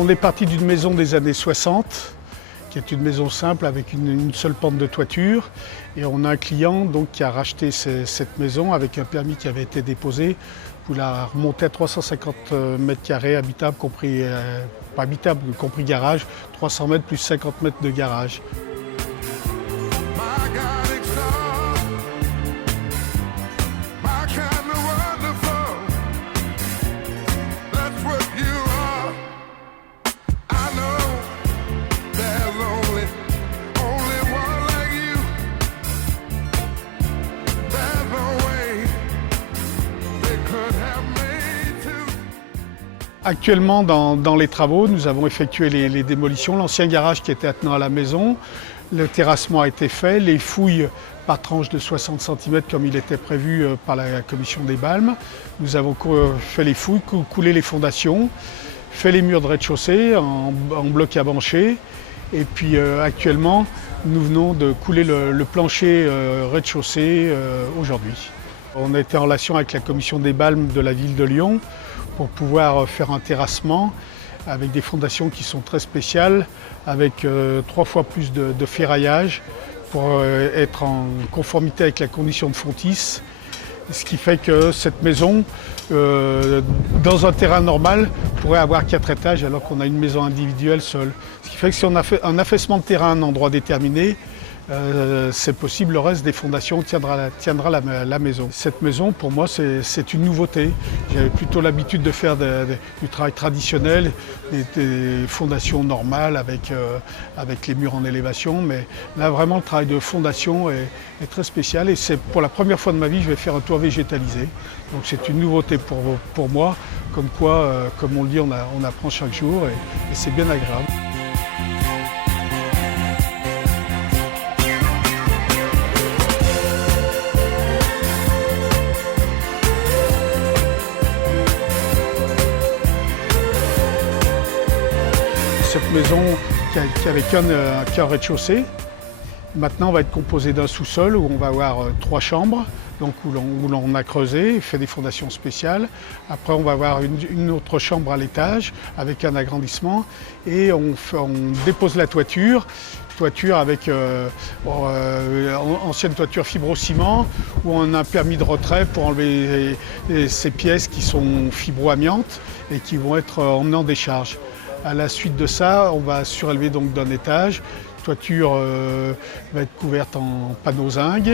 On est parti d'une maison des années 60, qui est une maison simple avec une seule pente de toiture. Et on a un client donc, qui a racheté cette maison avec un permis qui avait été déposé pour la remonter à 350 mètres carrés habitables, compris, pas habitables, compris garage, 300 mètres plus 50 mètres de garage. Actuellement, dans les travaux, nous avons effectué les démolitions. L'ancien garage qui était attenant à la maison, le terrassement a été fait, les fouilles par tranche de 60 cm comme il était prévu par la commission des Balmes. Nous avons fait les fouilles, coulé les fondations, fait les murs de rez-de-chaussée en bloc à bancher. Et puis actuellement, nous venons de couler le plancher rez-de-chaussée aujourd'hui. On a été en relation avec la commission des Balmes de la ville de Lyon pour pouvoir faire un terrassement avec des fondations qui sont très spéciales, avec 3 fois plus de ferraillage pour être en conformité avec la condition de fontis. Ce qui fait que cette maison, dans un terrain normal, pourrait avoir 4 étages alors qu'on a une maison individuelle seule. Ce qui fait que si on a fait un affaissement de terrain à un endroit déterminé, c'est possible, le reste des fondations tiendra la maison. Cette maison, pour moi, c'est une nouveauté. J'avais plutôt l'habitude de faire du travail traditionnel, des fondations normales avec les murs en élévation, mais là, vraiment, le travail de fondation est très spécial et c'est pour la première fois de ma vie, je vais faire un toit végétalisé. Donc c'est une nouveauté pour moi, comme quoi, comme on le dit, on apprend chaque jour et c'est bien agréable. Cette maison qui avait qu'un rez-de-chaussée, maintenant va être composée d'un sous-sol où on va avoir 3 chambres, donc où l'on a creusé, fait des fondations spéciales. Après on va avoir une autre chambre à l'étage avec un agrandissement et on dépose la toiture avec ancienne toiture fibro-ciment où on a un permis de retrait pour enlever ces pièces qui sont fibro-amiantes et qui vont être emmenées en décharge. À la suite de ça, on va surélever donc d'un étage. La toiture va être couverte en panneaux zinc.